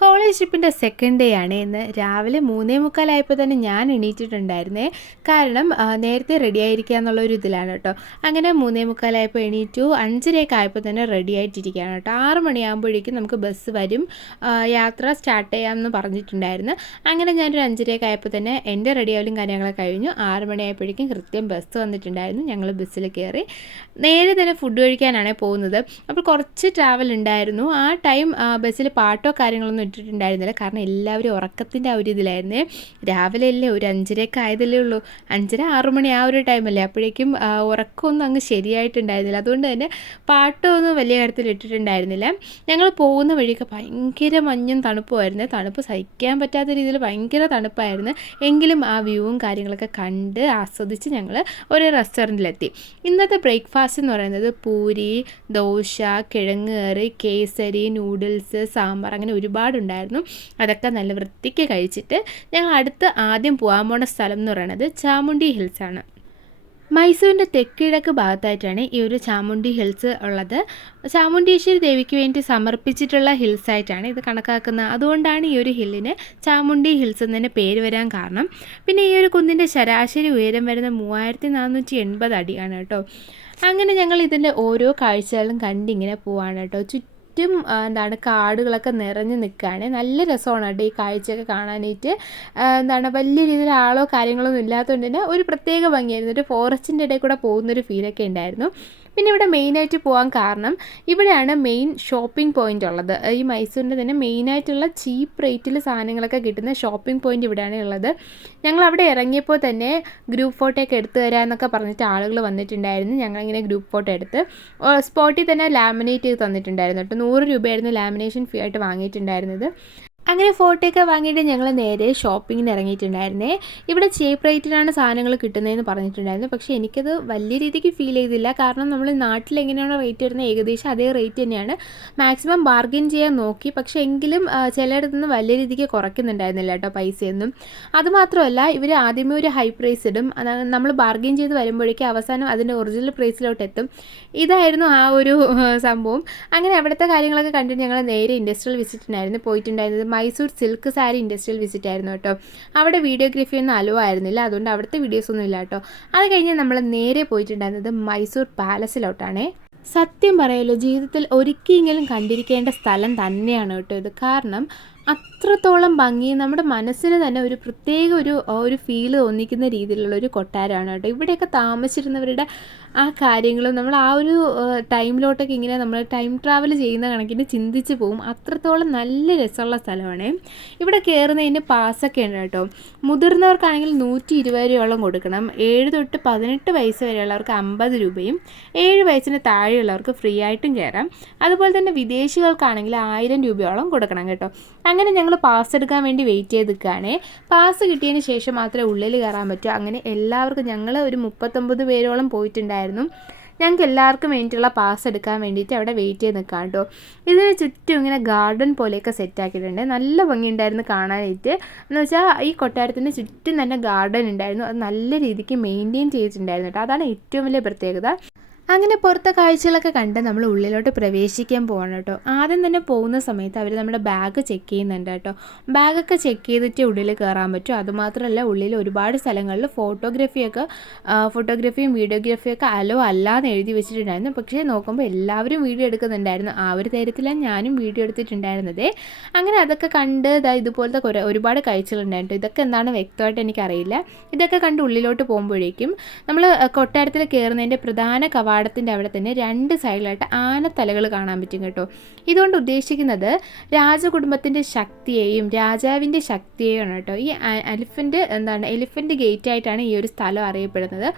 College ട്രിപ്പിന്റെ second day ആണ്. ഇന്ന് രാവിലെ മൂന്നേ മുക്കാലായപ്പോൾ തന്നെ ഞാൻ എണീറ്റിട്ടുണ്ടായിരുന്നേ. കാരണം നേരത്തെ റെഡി ആയിരിക്കുക എന്നുള്ള ഒരു ഇതിലാണ് കേട്ടോ അങ്ങനെ മൂന്നേ മുക്കാലായപ്പോൾ എണീറ്റു അഞ്ചരയൊക്കെ ആയപ്പോൾ തന്നെ റെഡി ആയിട്ടിരിക്കുകയാണ് കേട്ടോ ആറ് മണിയാകുമ്പോഴേക്കും നമുക്ക് ബസ് വരും. യാത്ര സ്റ്റാർട്ട് ചെയ്യാമെന്ന് പറഞ്ഞിട്ടുണ്ടായിരുന്നു. അങ്ങനെ ഞാനൊരു അഞ്ചരയൊക്കെ ആയപ്പോൾ തന്നെ എന്റെ റെഡി റെഡിയാവലും കാര്യങ്ങളൊക്കെ കഴിഞ്ഞു. ആറ് മണിയായപ്പോഴേക്കും കൃത്യം ബസ് വന്നിട്ടുണ്ടായിരുന്നു. ഞങ്ങൾ ബസ്സിൽ കയറി നേരെ തന്നെ ഫുഡ് കഴിക്കാനാണ് പോകുന്നത്. അപ്പോൾ കുറച്ച് ട്രാവൽ ഉണ്ടായിരുന്നു. ആ ടൈം ബസ്സിൽ പാട്ടോ കാര്യങ്ങളൊന്നും ഇട്ടിട്ടുണ്ടായിരുന്നില്ല കാരണം എല്ലാവരും ഉറക്കത്തിന്റെ ആ ഒരു ഇതിലായിരുന്നേ. രാവിലെ അല്ലേ ഒരു അഞ്ചരയൊക്കെ ആയതല്ലേ ഉള്ളൂ. അഞ്ചര ആറു മണി ആ ഒരു ടൈമല്ലേ അപ്പോഴേക്കും ഉറക്കമൊന്നും അങ്ങ് ശരിയായിട്ടുണ്ടായിരുന്നില്ല. അതുകൊണ്ട് തന്നെ പാട്ടൊന്നും വലിയ കാര്യത്തിൽ ഇട്ടിട്ടുണ്ടായിരുന്നില്ല. ഞങ്ങൾ പോകുന്ന വഴിയൊക്കെ ഭയങ്കര മഞ്ഞും തണുപ്പുമായിരുന്നു തണുപ്പ് സഹിക്കാൻ പറ്റാത്ത രീതിയിൽ ഭയങ്കര തണുപ്പായിരുന്നു. എങ്കിലും ആ വ്യൂവും കാര്യങ്ങളൊക്കെ കണ്ട് ആസ്വദിച്ച് ഞങ്ങൾ ഒരു റെസ്റ്റോറന്റിലെത്തി ഇന്നത്തെ ബ്രേക്ക്ഫാസ്റ്റ് എന്ന് പറയുന്നത് പൂരി ദോശ കിഴങ്ങ് കറി കേസരി നൂഡിൽസ് സാമ്പാർ അങ്ങനെ ഒരുപാടുണ്ടായിരുന്നു അതൊക്കെ നല്ല വൃത്തിക്ക് കഴിച്ചിട്ട് ഞങ്ങൾ അടുത്ത് ആദ്യം പോകാൻ പോണ സ്ഥലം എന്ന് പറയുന്നത് ചാമുണ്ടി ഹിൽസ് ആണ്. മൈസൂരിന്റെ തെക്കിഴക്ക് ഭാഗത്തായിട്ടാണ് ഈ ഒരു ചാമുണ്ടി ഹിൽസ് ഉള്ളത്. ചാമുണ്ടീശ്വരി ദേവിക്ക് വേണ്ടി സമർപ്പിച്ചിട്ടുള്ള ഹിൽസ് ആയിട്ടാണ് ഇത് കണക്കാക്കുന്നത്. അതുകൊണ്ടാണ് ഈ ഒരു ഹില്ലിന് ചാമുണ്ടി ഹിൽസ് എന്ന് തന്നെ പേര് വരാൻ കാരണം. പിന്നെ ഈ ഒരു കുന്നിന്റെ ശരാശരി ഉയരം വരുന്ന മൂവായിരത്തി നാനൂറ്റി എൺപത് അടിയാണ് കേട്ടോ. അങ്ങനെ ഞങ്ങൾ ഇതിന്റെ ഓരോ കാഴ്ചകളും കണ്ടിങ്ങനെ പോവാണ് കേട്ടോ. ചുറ്റും ആ, എന്താണ് കാടുകളൊക്കെ നിറഞ്ഞു നിൽക്കുകയാണ്. നല്ല രസമാണ് കേട്ടോ ഈ കാഴ്ചയൊക്കെ കാണാനായിട്ട്. എന്താണ് വലിയ രീതിയിൽ ആളോ കാര്യങ്ങളൊന്നും ഇല്ലാത്തതുകൊണ്ട് തന്നെ ഒരു പ്രത്യേക ഭംഗിയായിരുന്നു. ഒരു ഫോറസ്റ്റിന്റെ ഇടയിൽ കൂടെ പോകുന്നൊരു ഫീലൊക്കെ ഉണ്ടായിരുന്നു. പിന്നെ ഇവിടെ മെയിനായിട്ട് പോകാൻ കാരണം ഇവിടെയാണ് മെയിൻ ഷോപ്പിംഗ് പോയിന്റ് ഉള്ളത്. ഈ മൈസൂരിന്റെ തന്നെ മെയിനായിട്ടുള്ള ചീപ്പ് റേറ്റിൽ സാധനങ്ങളൊക്കെ കിട്ടുന്ന ഷോപ്പിംഗ് പോയിന്റ് ഇവിടെയാണ് ഉള്ളത്. ഞങ്ങൾ അവിടെ ഇറങ്ങിയപ്പോൾ തന്നെ ഗ്രൂപ്പ് ഫോട്ടോ ഒക്കെ എടുത്തു തരാമെന്നൊക്കെ പറഞ്ഞിട്ട് ആളുകൾ വന്നിട്ടുണ്ടായിരുന്നു. ഞങ്ങളിങ്ങനെ ഗ്രൂപ്പ് ഫോട്ടോ എടുത്ത് സ്പോട്ടിൽ തന്നെ ലാമിനേറ്റ് ചെയ്ത് തന്നിട്ടുണ്ടായിരുന്നു കേട്ടോ. നൂറ് രൂപയായിരുന്നു ലാമിനേഷൻ ഫീ ആയിട്ട് വാങ്ങിയിട്ടുണ്ടായിരുന്നത്. അങ്ങനെ ഫോട്ടോ ഒക്കെ വാങ്ങിയിട്ട് ഞങ്ങൾ നേരെ ഷോപ്പിങ്ങിന് ഇറങ്ങിയിട്ടുണ്ടായിരുന്നേ. ഇവിടെ ചേപ്പ് റേറ്റിലാണ് സാധനങ്ങൾ കിട്ടുന്നതെന്ന് പറഞ്ഞിട്ടുണ്ടായിരുന്നു. പക്ഷേ എനിക്കത് വലിയ രീതിക്ക് ഫീൽ ചെയ്തില്ല. കാരണം നമ്മൾ നാട്ടിൽ എങ്ങനെയാണോ റേറ്റ് വരുന്നത് ഏകദേശം അതേ റേറ്റ് തന്നെയാണ്. മാക്സിമം ബാർഗെയിൻ ചെയ്യാൻ നോക്കി. പക്ഷേ എങ്കിലും ചിലയിടത്തു നിന്ന് വലിയ രീതിക്ക് കുറയ്ക്കുന്നുണ്ടായിരുന്നില്ല കേട്ടോ പൈസയൊന്നും. അതുമാത്രമല്ല ഇവർ ആദ്യമേ ഒരു ഹൈ പ്രൈസ് ഇടും. നമ്മൾ ബാർഗെയിൻ ചെയ്ത് വരുമ്പോഴേക്കും അവസാനം അതിന്റെ ഒറിജിനൽ പ്രൈസിലോട്ട് എത്തും. ഇതായിരുന്നു ആ ഒരു സംഭവം. അങ്ങനെ അവിടുത്തെ കാര്യങ്ങളൊക്കെ കണ്ടിട്ട് ഞങ്ങൾ നേരെ ഇൻഡസ്ട്രിയൽ വിസിറ്റിനായിരുന്നു പോയിട്ടുണ്ടായിരുന്നത്. Mysore silk sari industrial visit ആയിരുന്നു കേട്ടോ. അവിടെ വീഡിയോഗ്രാഫി ഒന്നും അലോ ആയിരുന്നില്ല അതുകൊണ്ട് അവിടുത്തെ വീഡിയോസ് ഒന്നും ഇല്ല കേട്ടോ. അത് കഴിഞ്ഞ് നമ്മൾ നേരെ പോയിട്ടുണ്ടായിരുന്നത് മൈസൂർ പാലസിലോട്ടാണേ. സത്യം പറയല്ലോ ജീവിതത്തിൽ ഒരിക്കലെങ്കിലും കണ്ടിരിക്കേണ്ട സ്ഥലം തന്നെയാണ് കേട്ടോ ഇത്. കാരണം അത്രത്തോളം ഭംഗി നമ്മുടെ മനസ്സിന് തന്നെ ഒരു പ്രത്യേക ഒരു ഒരു ഫീൽ തോന്നിക്കുന്ന രീതിയിലുള്ള ഒരു കൊട്ടാരമാണ് കേട്ടോ. ഇവിടെയൊക്കെ താമസിച്ചിരുന്നവരുടെ ആ കാര്യങ്ങളും നമ്മൾ ആ ഒരു ടൈമിലോട്ടൊക്കെ ഇങ്ങനെ നമ്മൾ ടൈം ട്രാവൽ ചെയ്യുന്ന കണക്കിന് ചിന്തിച്ച് പോകും. അത്രത്തോളം നല്ല രസമുള്ള സ്ഥലമാണ്. ഇവിടെ കയറുന്നതിന് പാസ്സൊക്കെ ഉണ്ട് കേട്ടോ. മുതിർന്നവർക്കാണെങ്കിൽ നൂറ്റി ഇരുപത് രൂപയോളം കൊടുക്കണം. ഏഴ് തൊട്ട് പതിനെട്ട് വയസ്സ് വരെയുള്ളവർക്ക് അമ്പത് രൂപയും ഏഴ് വയസ്സിന് താഴെയുള്ളവർക്ക് ഫ്രീ ആയിട്ടും കയറാം അതുപോലെ തന്നെ വിദേശികൾക്കാണെങ്കിൽ ആയിരം രൂപയോളം കൊടുക്കണം കേട്ടോ. അങ്ങനെ ഞങ്ങൾ പാസ് എടുക്കാൻ വേണ്ടി വെയിറ്റ് ചെയ്ത് നിൽക്കുകയാണേ പാസ് കിട്ടിയതിന് ശേഷം മാത്രമേ ഉള്ളിൽ കയറാൻ പറ്റൂ. അങ്ങനെ എല്ലാവർക്കും ഞങ്ങൾ ഒരു മുപ്പത്തൊമ്പത് പേരോളം പോയിട്ടുണ്ടായിരുന്നു. ഞങ്ങൾക്ക് എല്ലാവർക്കും വേണ്ടിയിട്ടുള്ള പാസ് എടുക്കാൻ വേണ്ടിയിട്ട് അവിടെ വെയിറ്റ് ചെയ്ത് നിൽക്കാം കേട്ടോ. ഇതിന് ചുറ്റും ഇങ്ങനെ ഗാർഡൻ പോലെയൊക്കെ സെറ്റ് ആക്കിയിട്ടുണ്ട്. നല്ല ഭംഗിയുണ്ടായിരുന്നു കാണാനായിട്ട്. എന്ന് വെച്ചാൽ ഈ കൊട്ടാരത്തിന്റെ ചുറ്റും തന്നെ ഗാർഡൻ ഉണ്ടായിരുന്നു. അത് നല്ല രീതിക്ക് മെയിന്റെയിൻ ചെയ്തിട്ടുണ്ടായിരുന്നു കേട്ടോ. അതാണ് ഏറ്റവും വലിയ പ്രത്യേകത. അങ്ങനെ പുറത്തെ കാഴ്ചകളൊക്കെ കണ്ട് നമ്മൾ ഉള്ളിലോട്ട് പ്രവേശിക്കാൻ പോകണം കേട്ടോ. ആദ്യം തന്നെ പോകുന്ന സമയത്ത് അവർ നമ്മുടെ ബാഗ് ചെക്ക് ചെയ്യുന്നുണ്ട് കേട്ടോ. ബാഗൊക്കെ ചെക്ക് ചെയ്തിട്ട് ഉള്ളിൽ കയറാൻ പറ്റും. അതുമാത്രമല്ല ഉള്ളിൽ ഒരുപാട് സ്ഥലങ്ങളിൽ ഫോട്ടോഗ്രാഫിയൊക്കെ ഫോട്ടോഗ്രാഫിയും വീഡിയോഗ്രാഫിയും ഒക്കെ അലോ അല്ലാന്ന് എഴുതി വെച്ചിട്ടുണ്ടായിരുന്നു. പക്ഷേ നോക്കുമ്പോൾ എല്ലാവരും വീഡിയോ എടുക്കുന്നുണ്ടായിരുന്നു. ആ ഒരു തരത്തിലാണ് ഞാനും വീഡിയോ എടുത്തിട്ടുണ്ടായിരുന്നത്. അങ്ങനെ അതൊക്കെ കണ്ട് ഇതാ ഇതുപോലത്തെ കുറേ ഒരുപാട് കാഴ്ചകളുണ്ടായിരുന്നു ഇതൊക്കെ എന്താണ് വ്യക്തമായിട്ട് എനിക്കറിയില്ല. ഇതൊക്കെ കണ്ട് ഉള്ളിലോട്ട് പോകുമ്പോഴേക്കും നമ്മൾ കൊട്ടാരത്തിൽ കയറുന്നതിന്റെ പ്രധാന കവാടത്തിന്റെ അവിടെ തന്നെ രണ്ട് സൈഡിലായിട്ട് ആനത്തലകൾ കാണാൻ പറ്റും കേട്ടോ. ഇതുകൊണ്ട് ഉദ്ദേശിക്കുന്നത് രാജകുടുംബത്തിന്റെ ശക്തിയെയും രാജാവിന്റെ ശക്തിയെയാണ് കേട്ടോ. ഈ എലിഫന്റ് എന്താണ് എലിഫന്റ് ഗേറ്റ് ആയിട്ടാണ് ഈ ഒരു സ്ഥലം അറിയപ്പെടുന്നത്.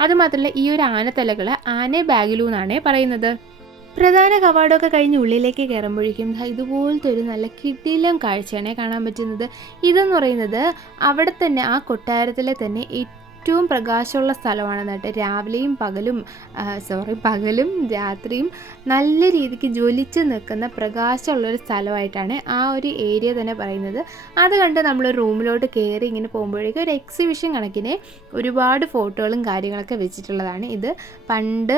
അതുമാത്രമല്ല ഈ ഒരു ആനത്തലകൾ ആനെ ബാഗിലു എന്നാണ് പറയുന്നത്. പ്രധാന കവാടമൊക്കെ കഴിഞ്ഞ് ഉള്ളിലേക്ക് കയറുമ്പോഴേക്കും ഇതുപോലത്തെ ഒരു നല്ല കിടിലം കാഴ്ചയാണ് കാണാൻ പറ്റുന്നത്. ഇതെന്ന് പറയുന്നത് അവിടെ തന്നെ ആ കൊട്ടാരത്തിലെ തന്നെ പ്രകാശമുള്ള സ്ഥലമാണ് കേട്ടോ. രാവിലെയും പകലും സോറി പകലും രാത്രിയും നല്ല രീതിക്ക് ജ്വലിച്ച് നിൽക്കുന്ന പ്രകാശമുള്ളൊരു സ്ഥലമായിട്ടാണ് ആ ഒരു ഏരിയ തന്നെ പറയുന്നത്. അത് കണ്ട് നമ്മൾ റൂമിലോട്ട് കയറി ഇങ്ങനെ പോകുമ്പോഴേക്കും ഒരു എക്സിബിഷൻ കണക്കിന് ഒരുപാട് ഫോട്ടോകളും കാര്യങ്ങളൊക്കെ വെച്ചിട്ടുള്ളതാണ് ഇത്. പണ്ട്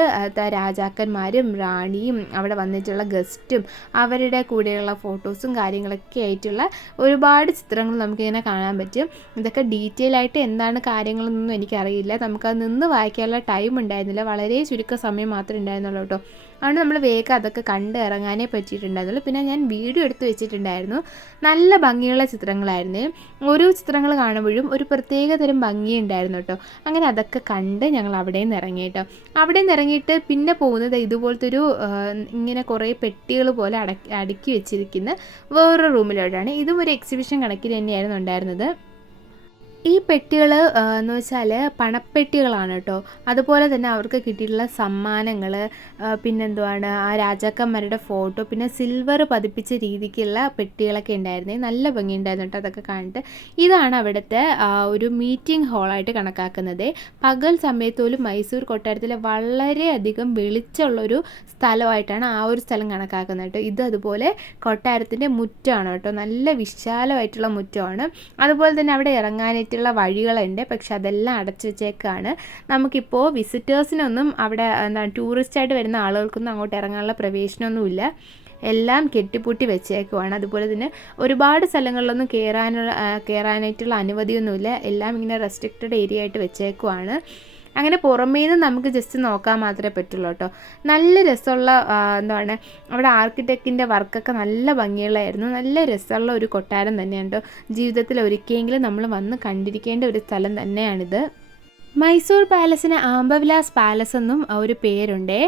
രാജാക്കന്മാരും റാണിയും അവിടെ വന്നിട്ടുള്ള ഗസ്റ്റും അവരുടെ കൂടെയുള്ള ഫോട്ടോസും കാര്യങ്ങളൊക്കെ ആയിട്ടുള്ള ഒരുപാട് ചിത്രങ്ങൾ നമുക്കിങ്ങനെ കാണാൻ പറ്റും. ഇതൊക്കെ ഡീറ്റെയിൽ ആയിട്ട് എന്താണ് കാര്യങ്ങളെന്നൊന്നും എനിക്കറിയില്ല. നമുക്കത് നിന്ന് വായിക്കാനുള്ള ടൈം ഉണ്ടായിരുന്നില്ല. വളരെ ചുരുക്ക സമയം മാത്രമേ ഉണ്ടായിരുന്നുള്ളൂ കേട്ടോ. അതുകൊണ്ട് നമ്മൾ വേഗം അതൊക്കെ കണ്ട് ഇറങ്ങാനേ പറ്റിയിട്ടുണ്ടായിരുന്നുള്ളൂ. പിന്നെ ഞാൻ വീഡിയോ എടുത്ത് വെച്ചിട്ടുണ്ടായിരുന്നു. നല്ല ഭംഗിയുള്ള ചിത്രങ്ങളായിരുന്നു. ഓരോ ചിത്രങ്ങൾ കാണുമ്പോഴും ഒരു പ്രത്യേക തരം ഭംഗിയുണ്ടായിരുന്നു കേട്ടോ. അങ്ങനെ അതൊക്കെ കണ്ട് ഞങ്ങൾ അവിടെ നിന്ന് ഇറങ്ങി കേട്ടോ. അവിടെ നിന്ന് ഇറങ്ങിയിട്ട് പിന്നെ പോകുന്നത് ഇതുപോലത്തെ ഒരു ഇങ്ങനെ കുറേ പെട്ടികൾ പോലെ അടക്കി അടുക്കി വെച്ചിരിക്കുന്ന വേറൊരു റൂമിലോട്ടാണ്. ഇതും ഒരു എക്സിബിഷൻ കണക്കിൽ തന്നെയായിരുന്നു ഉണ്ടായിരുന്നത്. ഈ പെട്ടികൾ എന്ന് വെച്ചാൽ പണപ്പെട്ടികളാണ് കേട്ടോ അതുപോലെ തന്നെ അവർക്ക് കിട്ടിയിട്ടുള്ള സമ്മാനങ്ങൾ പിന്നെന്തുവാണ് ആ രാജാക്കന്മാരുടെ ഫോട്ടോ പിന്നെ സിൽവർ പതിപ്പിച്ച രീതിക്കുള്ള പെട്ടികളൊക്കെ ഉണ്ടായിരുന്നേ. നല്ല ഭംഗിയുണ്ടായിരുന്നു കേട്ടോ അതൊക്കെ കണ്ടിട്ട് ഇതാണ് അവിടുത്തെ ഒരു മീറ്റിംഗ് ഹാളായിട്ട് കണക്കാക്കുന്നത്. പകൽ സമയത്ത് പോലും മൈസൂർ കൊട്ടാരത്തിലെ വളരെയധികം വെളിച്ചമുള്ളൊരു സ്ഥലമായിട്ടാണ് ആ ഒരു സ്ഥലം കണക്കാക്കുന്നത് കേട്ടോ ഇത് അതുപോലെ കൊട്ടാരത്തിന്റെ മുറ്റമാണ് കേട്ടോ നല്ല വിശാലമായിട്ടുള്ള മുറ്റമാണ്. അതുപോലെ തന്നെ അവിടെ ഇറങ്ങാനായിട്ട് ആയിട്ടുള്ള വഴികളുണ്ട്. പക്ഷെ അതെല്ലാം അടച്ചു വെച്ചേക്കാണ്. നമുക്കിപ്പോൾ വിസിറ്റേഴ്സിനൊന്നും അവിടെ എന്താണ് ടൂറിസ്റ്റായിട്ട് വരുന്ന ആളുകൾക്കൊന്നും അങ്ങോട്ട് ഇറങ്ങാനുള്ള പ്രവേശനമൊന്നുമില്ല. എല്ലാം കെട്ടിപ്പൂട്ടി വെച്ചേക്കുവാണ്. അതുപോലെ തന്നെ ഒരുപാട് സ്ഥലങ്ങളിലൊന്നും കയറാനുള്ള കയറാനായിട്ടുള്ള അനുമതിയൊന്നുമില്ല. എല്ലാം ഇങ്ങനെ റെസ്ട്രിക്റ്റഡ് ഏരിയ ആയിട്ട് വെച്ചേക്കുവാണ്. അങ്ങനെ പുറമേ നിന്ന് നമുക്ക് ജസ്റ്റ് നോക്കാൻ മാത്രമേ പറ്റുള്ളൂ കേട്ടോ. നല്ല രസമുള്ള എന്താണ് അവിടെ ആർക്കിടെക്റ്റിന്റെ വർക്കൊക്കെ നല്ല ഭംഗിയുള്ളതായിരുന്നു. നല്ല രസമുള്ള ഒരു കൊട്ടാരം തന്നെയാണ് കേട്ടോ. ജീവിതത്തിൽ ഒരിക്കലെങ്കിലും നമ്മൾ വന്ന് കണ്ടിരിക്കേണ്ട ഒരു സ്ഥലം തന്നെയാണിത്. മൈസൂർ പാലസിന് ആംബവിലാസ് പാലസ് എന്നും ഒരു പേരുണ്ട്.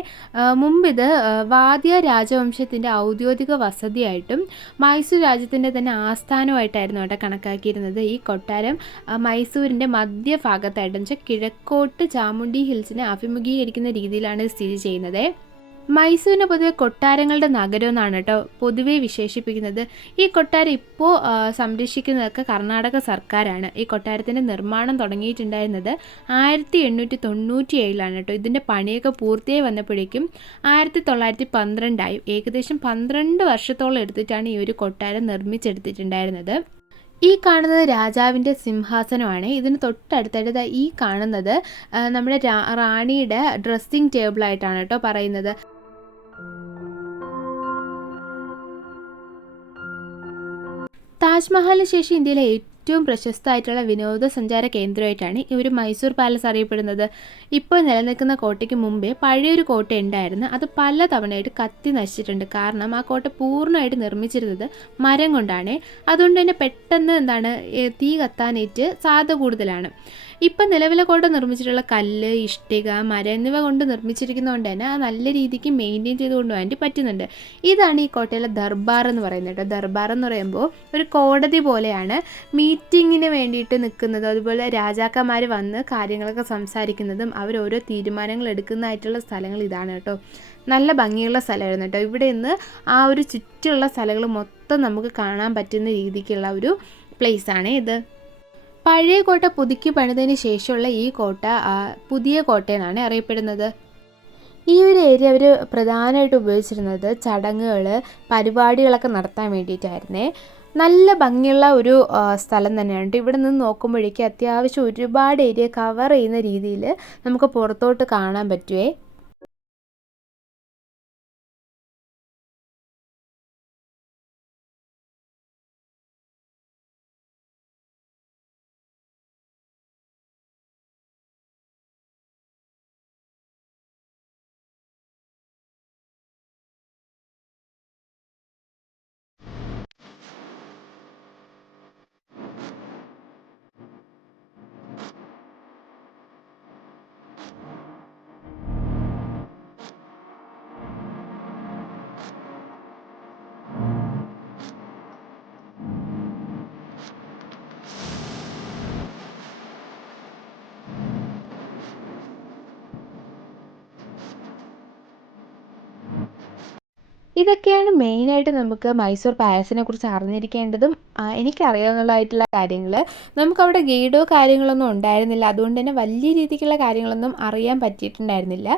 മുമ്പ് ഇത് വാദ്യ രാജവംശത്തിന്റെ ഔദ്യോഗിക വസതിയായിട്ടും മൈസൂർ രാജ്യത്തിന്റെ തന്നെ ആസ്ഥാനമായിട്ടായിരുന്നു അവിടെ കണക്കാക്കിയിരുന്നത് ഈ കൊട്ടാരം. മൈസൂരിന്റെ മധ്യഭാഗത്തായിട്ട് വെച്ചാൽ കിഴക്കോട്ട് ചാമുണ്ടി ഹിൽസിനെ അഭിമുഖീകരിക്കുന്ന രീതിയിലാണ് സ്ഥിതി ചെയ്യുന്നത്. മൈസൂരിനെ പൊതുവെ കൊട്ടാരങ്ങളുടെ നഗരം എന്നാണ് കേട്ടോ പൊതുവെ വിശേഷിപ്പിക്കുന്നത്. ഈ കൊട്ടാരം ഇപ്പോൾ സംരക്ഷിക്കുന്നതൊക്കെ കർണാടക സർക്കാരാണ്. ഈ കൊട്ടാരത്തിന്റെ നിർമ്മാണം തുടങ്ങിയിട്ടുണ്ടായിരുന്നത് ആയിരത്തി എണ്ണൂറ്റി തൊണ്ണൂറ്റി ഏഴിലാണ് കേട്ടോ. ഇതിന്റെ പണിയൊക്കെ പൂർത്തിയായി വന്നപ്പോഴേക്കും ആയിരത്തി തൊള്ളായിരത്തി പന്ത്രണ്ടായി ഏകദേശം പന്ത്രണ്ട് വർഷത്തോളം എടുത്തിട്ടാണ് ഈ ഒരു കൊട്ടാരം നിർമ്മിച്ചെടുത്തിട്ടുണ്ടായിരുന്നത്. ഈ കാണുന്നത് രാജാവിന്റെ സിംഹാസനമാണ്. ഇതിന് തൊട്ടടുത്തടുത്ത ഈ കാണുന്നത്. നമ്മുടെ റാണിയുടെ ഡ്രസ്സിംഗ് ടേബിളായിട്ടാണ് കേട്ടോ പറയുന്നത്. താജ്മഹലിന് ശേഷം ഇന്ത്യയിലെ ഏറ്റവും പ്രശസ്തമായിട്ടുള്ള വിനോദസഞ്ചാര കേന്ദ്രമായിട്ടാണ് ഈ ഒരു മൈസൂർ പാലസ് അറിയപ്പെടുന്നത്. ഇപ്പോൾ നിലനിൽക്കുന്ന കോട്ടയ്ക്ക് മുമ്പേ പഴയൊരു കോട്ട ഉണ്ടായിരുന്നു. അത് പല തവണയായിട്ട് കത്തി നശിച്ചിട്ടുണ്ട്. കാരണം ആ കോട്ട പൂർണമായിട്ട് നിർമ്മിച്ചിരുന്നത് മരം കൊണ്ടാണ്. അതുകൊണ്ട് തന്നെ പെട്ടെന്ന് എന്താണ് തീ കത്താനേറ്റ് സാധ്യത കൂടുതലാണ്. ഇപ്പം നിലവിലെ കൊണ്ട് നിർമ്മിച്ചിട്ടുള്ള കല്ല് ഇഷ്ടിക മരം എന്നിവ കൊണ്ട് നിർമ്മിച്ചിരിക്കുന്നതുകൊണ്ട് തന്നെ അത് നല്ല രീതിക്ക് മെയിന്റെയിൻ ചെയ്ത് കൊണ്ടുപോകാൻ പറ്റുന്നുണ്ട്. ഇതാണ് ഈ കോട്ടയിലെ ദർബാർ എന്ന് പറയുന്നത് കേട്ടോ. ദർബാർ എന്ന് പറയുമ്പോൾ ഒരു കോടതി പോലെയാണ് മീറ്റിങ്ങിന് വേണ്ടിയിട്ട് നിൽക്കുന്നത്. അതുപോലെ രാജാക്കന്മാർ വന്ന് കാര്യങ്ങളൊക്കെ സംസാരിക്കുന്നതും അവർ ഓരോ തീരുമാനങ്ങൾ എടുക്കുന്നതായിട്ടുള്ള സ്ഥലങ്ങൾ ഇതാണ് കേട്ടോ. നല്ല ഭംഗിയുള്ള സ്ഥലമായിരുന്നു കേട്ടോ. ഇവിടെ നിന്ന് ആ ഒരു ചുറ്റുള്ള സ്ഥലങ്ങൾ മൊത്തം നമുക്ക് കാണാൻ പറ്റുന്ന രീതിക്കുള്ള ഒരു പ്ലേസാണ് ഇത്. പഴയ കോട്ട പുതുക്കി പണിതതിന് ശേഷമുള്ള ഈ കോട്ട പുതിയ കോട്ട എന്നാണ് അറിയപ്പെടുന്നത്. ഈ ഒരു ഏരിയ അവർ പ്രധാനമായിട്ട് ഉപയോഗിച്ചിരുന്നത് ചടങ്ങുകൾ പരിപാടികളൊക്കെ നടത്താൻ വേണ്ടിയിട്ടായിരുന്നേ. നല്ല ഭംഗിയുള്ള ഒരു സ്ഥലം തന്നെയാണ്. ഇവിടെ നിന്ന് നോക്കുമ്പോഴേക്കും അത്യാവശ്യം ഒരുപാട് ഏരിയ കവർ ചെയ്യുന്ന രീതിയിൽ നമുക്ക് പുറത്തോട്ട് കാണാൻ പറ്റുമേ ഇതൊക്കെയാണ് മെയിനായിട്ട് നമുക്ക് മൈസൂർ പാലസിനെ കുറിച്ച് അറിഞ്ഞിരിക്കേണ്ടതും എനിക്കറിയാവുന്നതായിട്ടുള്ള കാര്യങ്ങൾ നമുക്കവിടെ ഗൈഡോ കാര്യങ്ങളൊന്നും ഉണ്ടായിരുന്നില്ല. അതുകൊണ്ട് തന്നെ വലിയ രീതിക്കുള്ള കാര്യങ്ങളൊന്നും അറിയാൻ പറ്റിയിട്ടുണ്ടായിരുന്നില്ല.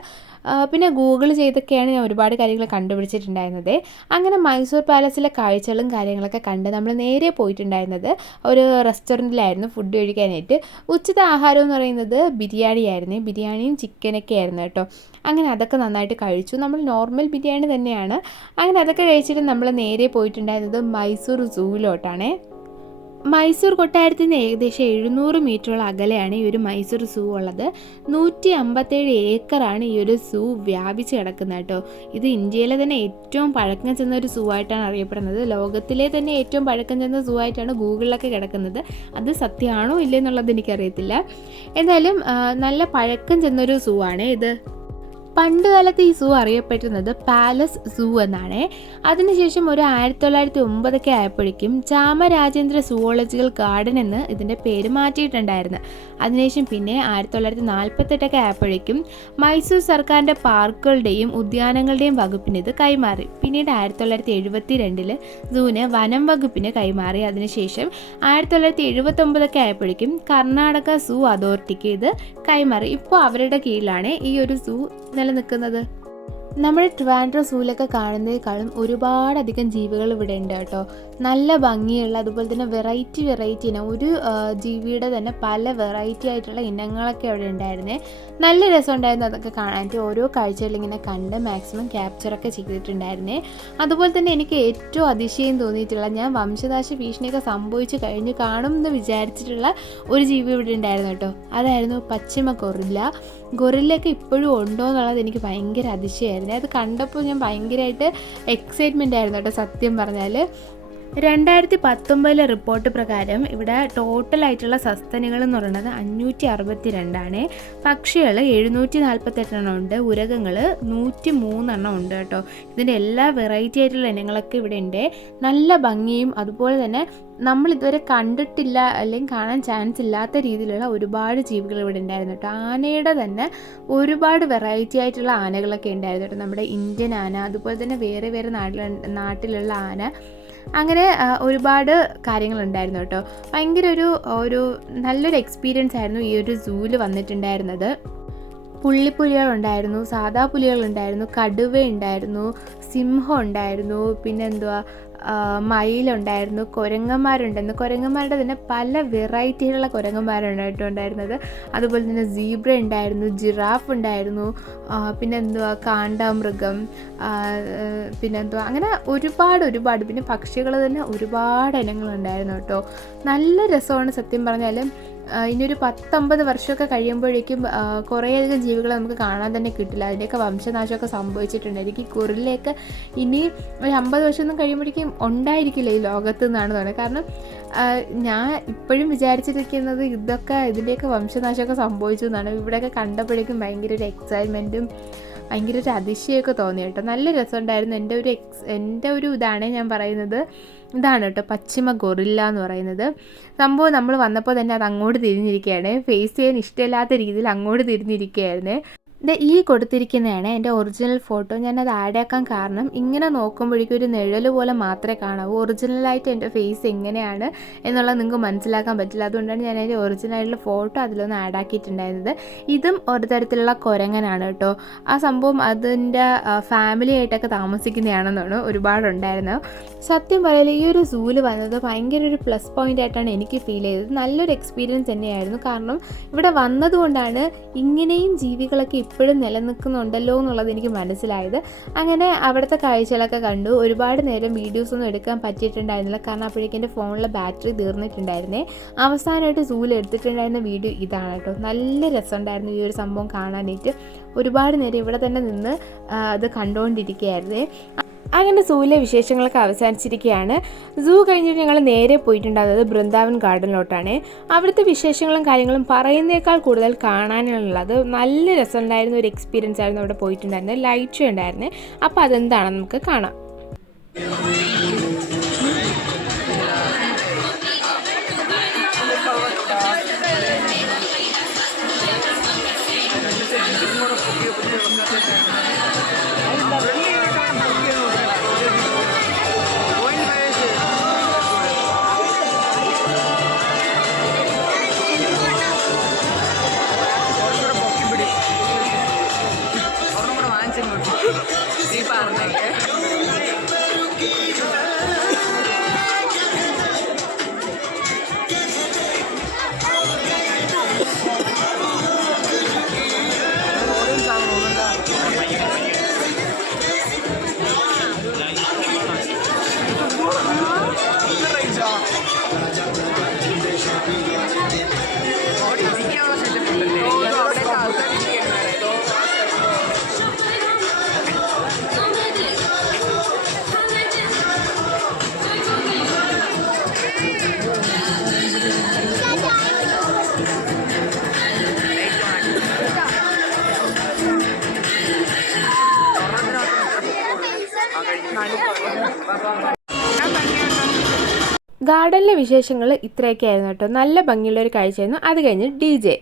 പിന്നെ ഗൂഗിൾ ചെയ്തൊക്കെയാണ് ഞാൻ ഒരുപാട് കാര്യങ്ങൾ കണ്ടുപിടിച്ചിട്ടുണ്ടായിരുന്നത്. അങ്ങനെ മൈസൂർ പാലസിലെ കാഴ്ചകളും കാര്യങ്ങളൊക്കെ കണ്ട് നമ്മൾ നേരെ പോയിട്ടുണ്ടായിരുന്നത് ഒരു റെസ്റ്റോറന്റിലായിരുന്നു ഫുഡ് കഴിക്കാനായിട്ട്. ഉച്ചത്തെ ആഹാരം എന്ന് പറയുന്നത് ബിരിയാണി ആയിരുന്നു ബിരിയാണിയും ചിക്കനൊക്കെ ആയിരുന്നു കേട്ടോ. അങ്ങനെ അതൊക്കെ നന്നായിട്ട് കഴിച്ചു. നമ്മൾ നോർമൽ ബിരിയാണി തന്നെയാണ്. അങ്ങനെ അതൊക്കെ കഴിച്ചിട്ട് നമ്മൾ നേരെ പോയിട്ടുണ്ടായിരുന്നത് മൈസൂർ സൂവിലോട്ടാണേ മൈസൂർ കൊട്ടാരത്തിൽ നിന്ന് ഏകദേശം എഴുന്നൂറ് മീറ്ററോളം അകലെയാണ് ഈ ഒരു മൈസൂർ സൂ ഉള്ളത്. നൂറ്റി അമ്പത്തേഴ് ഏക്കറാണ് ഈ ഒരു സൂ വ്യാപിച്ച് കിടക്കുന്നത് കേട്ടോ. ഇത് ഇന്ത്യയിലെ തന്നെ ഏറ്റവും പഴക്കം ചെന്ന ഒരു സൂ ആയിട്ടാണ് അറിയപ്പെടുന്നത്. ലോകത്തിലെ തന്നെ ഏറ്റവും പഴക്കം ചെന്ന സൂ ആയിട്ടാണ് ഗൂഗിളിലൊക്കെ കിടക്കുന്നത്. അത് സത്യമാണോ ഇല്ലെന്നുള്ളത് എനിക്കറിയത്തില്ല. എന്തായാലും നല്ല പഴക്കം ചെന്നൊരു സൂ ആണ് ഇത്. പണ്ട് കാലത്ത് ഈ സൂ അറിയപ്പെട്ടിരുന്നത് പാലസ് സൂ എന്നാണ്. അതിനുശേഷം ഒരു ആയിരത്തി തൊള്ളായിരത്തി ഒമ്പതൊക്കെ ആയപ്പോഴേക്കും ചാമരാജേന്ദ്ര സുവോളജിക്കൽ ഗാർഡൻ എന്ന് ഇതിന്റെ പേര് മാറ്റിയിട്ടുണ്ടായിരുന്നു. അതിനുശേഷം പിന്നെ ആയിരത്തി തൊള്ളായിരത്തി നാൽപ്പത്തെട്ടൊക്കെ ആയപ്പോഴേക്കും മൈസൂർ സർക്കാരിന്റെ പാർക്കുകളുടെയും ഉദ്യാനങ്ങളുടെയും വകുപ്പിന് ഇത് കൈമാറി. പിന്നീട് ആയിരത്തി തൊള്ളായിരത്തി എഴുപത്തി രണ്ടിൽ സൂവിന് വനം വകുപ്പിന് കൈമാറി. അതിനുശേഷം ആയിരത്തി തൊള്ളായിരത്തി എഴുപത്തി ഒമ്പതൊക്കെ ആയപ്പോഴേക്കും കർണാടക സൂ അതോറിറ്റിക്ക് ഇത് കൈമാറി. ഇപ്പോൾ അവരുടെ കീഴിലാണ് ഈ ഒരു സൂ നിലനിൽക്കുന്നത് നമ്മുടെ ട്രിവാൻഡ്രം സൂലൊക്കെ കാണുന്നതിനേക്കാളും ഒരുപാടധികം ജീവികൾ ഇവിടെ ഉണ്ട് കേട്ടോ. നല്ല ഭംഗിയുള്ള അതുപോലെ തന്നെ വെറൈറ്റി വെറൈറ്റി ഇനം. ഒരു ജീവിയുടെ തന്നെ പല വെറൈറ്റി ആയിട്ടുള്ള ഇനങ്ങളൊക്കെ അവിടെ ഉണ്ടായിരുന്നേ. നല്ല രസമുണ്ടായിരുന്നു അതൊക്കെ കാണാനായിട്ട് ഓരോ കാഴ്ചകൾ ഇങ്ങനെ കണ്ട് മാക്സിമം ക്യാപ്ചറൊക്കെ ചെയ്തിട്ടുണ്ടായിരുന്നേ. അതുപോലെ തന്നെ എനിക്ക് ഏറ്റവും അതിശയം തോന്നിയിട്ടുള്ള ഞാൻ വംശനാശ ഭീഷണിയൊക്കെ സംഭവിച്ച് കഴിഞ്ഞ് കാണും എന്ന് വിചാരിച്ചിട്ടുള്ള ഒരു ജീവി ഇവിടെ ഉണ്ടായിരുന്നു കേട്ടോ. അതായിരുന്നു പശ്ചിമ കൊറില്ല ഗൊറില്ലൊക്കെ ഇപ്പോഴും ഉണ്ടോ എന്നുള്ളത് എനിക്ക് ഭയങ്കര അതിശയമായിരുന്നു അത് കണ്ടപ്പോൾ ഞാൻ ഭയങ്കരമായിട്ട് എക്സൈറ്റ്മെന്റ് ആയിരുന്നു കേട്ടോ സത്യം പറഞ്ഞാൽ രണ്ടായിരത്തി പത്തൊമ്പതിലെ റിപ്പോർട്ട് പ്രകാരം ഇവിടെ ടോട്ടൽ ആയിട്ടുള്ള സസ്തനികൾ എന്ന് പറയുന്നത് അഞ്ഞൂറ്റി അറുപത്തി രണ്ടാണ് പക്ഷികൾ എഴുന്നൂറ്റി നാൽപ്പത്തെട്ടെണ്ണം ഉണ്ട്. ഉരകങ്ങൾ നൂറ്റി മൂന്നെണ്ണം ഉണ്ട് കേട്ടോ. ഇതിന്റെ എല്ലാ വെറൈറ്റി ആയിട്ടുള്ള ഇനങ്ങളൊക്കെ ഇവിടെ ഉണ്ട്. നല്ല ഭംഗിയും അതുപോലെ തന്നെ നമ്മൾ ഇതുവരെ കണ്ടിട്ടില്ല അല്ലെങ്കിൽ കാണാൻ ചാൻസ് ഇല്ലാത്ത രീതിയിലുള്ള ഒരുപാട് ജീവികൾ ഇവിടെ ഉണ്ടായിരുന്നു കേട്ടോ. ആനയുടെ തന്നെ ഒരുപാട് വെറൈറ്റി ആയിട്ടുള്ള ആനകളൊക്കെ ഉണ്ടായിരുന്നു കേട്ടോ. നമ്മുടെ ഇന്ത്യൻ ആന അതുപോലെ തന്നെ വേറെ വേറെ നാട്ടിൽ നാട്ടിലുള്ള ആന അങ്ങനെ ഒരുപാട് കാര്യങ്ങളുണ്ടായിരുന്നു കേട്ടോ. ഭയങ്കര ഒരു ഒരു നല്ലൊരു എക്സ്പീരിയൻസ് ആയിരുന്നു ഈ ഒരു സൂവിൽ വന്നിട്ടുണ്ടായിരുന്നത്. പുള്ളിപ്പുലികളുണ്ടായിരുന്നു സാധാ പുലികളുണ്ടായിരുന്നു കടുവ ഉണ്ടായിരുന്നു സിംഹം ഉണ്ടായിരുന്നു പിന്നെന്തുവാ മയിലുണ്ടായിരുന്നു കുരങ്ങന്മാരുണ്ടായിരുന്നു കുരങ്ങന്മാരുടെ തന്നെ പല വെറൈറ്റിയിലുള്ള കുരങ്ങന്മാരുണ്ടായിട്ടുണ്ടായിരുന്നത് അതുപോലെ തന്നെ സീബ്ര ഉണ്ടായിരുന്നു ജിറാഫ് ഉണ്ടായിരുന്നു പിന്നെ എന്തുവാ കാണ്ടാമൃഗം പിന്നെന്തുവാ അങ്ങനെ ഒരുപാട് ഒരുപാട് പിന്നെ പക്ഷികൾ തന്നെ ഒരുപാട് ഇനങ്ങളുണ്ടായിരുന്നു കേട്ടോ. നല്ല രസമാണ് സത്യം പറഞ്ഞാൽ ഇനിയൊരു പത്തൊമ്പത് വർഷമൊക്കെ കഴിയുമ്പോഴേക്കും കുറേയധികം ജീവികളെ നമുക്ക് കാണാൻ തന്നെ കിട്ടില്ല. അതിന്റെയൊക്കെ വംശനാശമൊക്കെ സംഭവിച്ചിട്ടുണ്ട്. എനിക്ക് കുറിലൊക്കെ ഇനി ഒരു അമ്പത് വർഷമൊന്നും കഴിയുമ്പോഴേക്കും ഉണ്ടായിരിക്കില്ല ഈ ലോകത്ത് നിന്നാണ് തോന്നുന്നത്. കാരണം ഞാൻ ഇപ്പോഴും വിചാരിച്ചിരിക്കുന്നത് ഇതൊക്കെ ഇതിന്റെയൊക്കെ വംശനാശമൊക്കെ സംഭവിച്ചു എന്നാണ്. ഇവിടെയൊക്കെ കണ്ടപ്പോഴേക്കും ഭയങ്കര ഒരു എക്സൈറ്റ്മെന്റും ഭയങ്കര ഒരു അതിശയമൊക്കെ തോന്നി കേട്ടോ. നല്ല രസമുണ്ടായിരുന്നു. എന്റെ ഒരു എക്സ് എന്റെ ഒരു ഇതാണ് ഞാൻ പറയുന്നത്. ഇതാണ് കേട്ടോ പശ്ചിമ ഗൊറില്ല എന്ന് പറയുന്നത്. സംഭവം നമ്മൾ വന്നപ്പോൾ തന്നെ അത് അങ്ങോട്ട് തിരിഞ്ഞിരിക്കുകയാണ്. ഫേസ് ചെയ്യാൻ ഇഷ്ടമില്ലാത്ത രീതിയിൽ അങ്ങോട്ട് തിരിഞ്ഞിരിക്കുകയായിരുന്നു. ഈ കൊടുത്തിരിക്കുന്നതാണ് എന്റെ ഒറിജിനൽ ഫോട്ടോ ഞാനത് ആഡ് ആക്കാൻ കാരണം ഇങ്ങനെ നോക്കുമ്പോഴേക്കും ഒരു നിഴൽ പോലെ മാത്രമേ കാണാവൂ. ഒറിജിനലായിട്ട് എന്റെ ഫേസ് എങ്ങനെയാണ് എന്നുള്ളത് നിങ്ങൾക്ക് മനസ്സിലാക്കാൻ പറ്റില്ല. അതുകൊണ്ടാണ് ഞാൻ എന്റെ ഒറിജിനലായിട്ടുള്ള ഫോട്ടോ അതിലൊന്ന് ആഡ് ആക്കിയിട്ടുണ്ടായിരുന്നത്. ഇതും ഒരു തരത്തിലുള്ള കുരങ്ങനാണ് കേട്ടോ. ആ സംഭവം അതിന്റെ ഫാമിലി ആയിട്ടൊക്കെ താമസിക്കുന്നതാണെന്നാണ് ഒരുപാടുണ്ടായിരുന്നു സത്യം പറയല ഈ ഒരു സൂൽ വന്നത് ഭയങ്കര ഒരു പ്ലസ് പോയിന്റ് ആയിട്ടാണ് എനിക്ക് ഫീൽ ചെയ്തത്. നല്ലൊരു എക്സ്പീരിയൻസ് തന്നെയായിരുന്നു. കാരണം ഇവിടെ വന്നതുകൊണ്ടാണ് ഇങ്ങനെയും ജീവികളൊക്കെ ഇപ്പോഴും നിലനിൽക്കുന്നുണ്ടല്ലോ എന്നുള്ളത് എനിക്ക് മനസ്സിലായത്. അങ്ങനെ അവിടുത്തെ കാഴ്ചകളൊക്കെ കണ്ടു. ഒരുപാട് നേരം വീഡിയോസൊന്നും എടുക്കാൻ പറ്റിയിട്ടുണ്ടായിരുന്നില്ല. കാരണം അപ്പോഴേക്കും എന്റെ ഫോണിലെ ബാറ്ററി തീർന്നിട്ടുണ്ടായിരുന്നേ. അവസാനമായിട്ട് സൂൽ എടുത്തിട്ടുണ്ടായിരുന്ന വീഡിയോ ഇതാണ് കേട്ടോ. നല്ല രസമുണ്ടായിരുന്നു ഈ ഒരു സംഭവം കാണാനായിട്ട്. ഒരുപാട് നേരം ഇവിടെ തന്നെ നിന്ന് അത് കണ്ടുകൊണ്ടിരിക്കുകയായിരുന്നേ അങ്ങനെ സൂവിലെ വിശേഷങ്ങളൊക്കെ അവസാനിച്ചിരിക്കുകയാണ്. സൂ കഴിഞ്ഞിട്ട് ഞങ്ങൾ നേരെ പോയിട്ടുണ്ടാകുന്നത് ബൃന്ദാവൻ ഗാർഡനിലോട്ടാണ്. അവിടുത്തെ വിശേഷങ്ങളും കാര്യങ്ങളും പറയുന്നേക്കാൾ കൂടുതൽ കാണാനുള്ളത് നല്ല രസമുണ്ടായിരുന്ന ഒരു എക്സ്പീരിയൻസ് ആയിരുന്നു അവിടെ പോയിട്ടുണ്ടായിരുന്നത്. ലൈറ്റ് ഷോ ഉണ്ടായിരുന്നത് അപ്പോൾ അതെന്താണെന്ന് നമുക്ക് കാണാം. ഗാർഡനിലെ വിശേഷങ്ങൾ ഇത്രയൊക്കെ ആയിരുന്നു കേട്ടോ. നല്ല ഭംഗിയുള്ള ഒരു കാഴ്ചയായിരുന്നു. അത് കഴിഞ്ഞ് ഡി ജെ.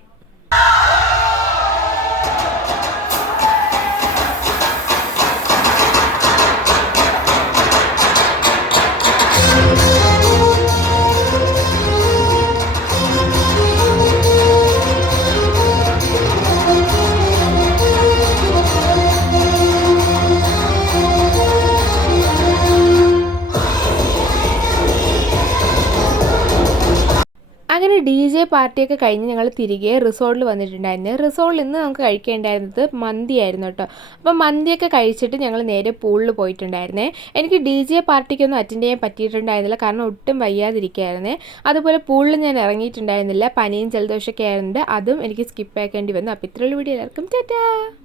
പാർട്ടിയൊക്കെ കഴിഞ്ഞ് ഞങ്ങൾ തിരികെ റിസോർട്ടിൽ വന്നിട്ടുണ്ടായിരുന്നു. റിസോർട്ടിൽ നിന്ന് നമുക്ക് കഴിക്കേണ്ടായിരുന്നത് മന്തിയായിരുന്നു കേട്ടോ. അപ്പം മന്തിയൊക്കെ കഴിച്ചിട്ട് ഞങ്ങൾ നേരെ പൂളിൽ പോയിട്ടുണ്ടായിരുന്നേ. എനിക്ക് ഡി ജെ പാർട്ടിക്കൊന്നും അറ്റൻഡ് ചെയ്യാൻ പറ്റിയിട്ടുണ്ടായിരുന്നില്ല. കാരണം ഒട്ടും വയ്യാതിരിക്കുകയായിരുന്നേ. അതുപോലെ പൂളിൽ ഞാൻ ഇറങ്ങിയിട്ടുണ്ടായിരുന്നില്ല. പനിയും ജലദോഷമൊക്കെ ആയിരുന്നുണ്ട് അതും എനിക്ക് സ്കിപ്പ് ആക്കേണ്ടി വന്നു. അപ്പോൾ ഇത്രയുള്ള വീഡിയോ. എല്ലാവർക്കും ടാറ്റാ.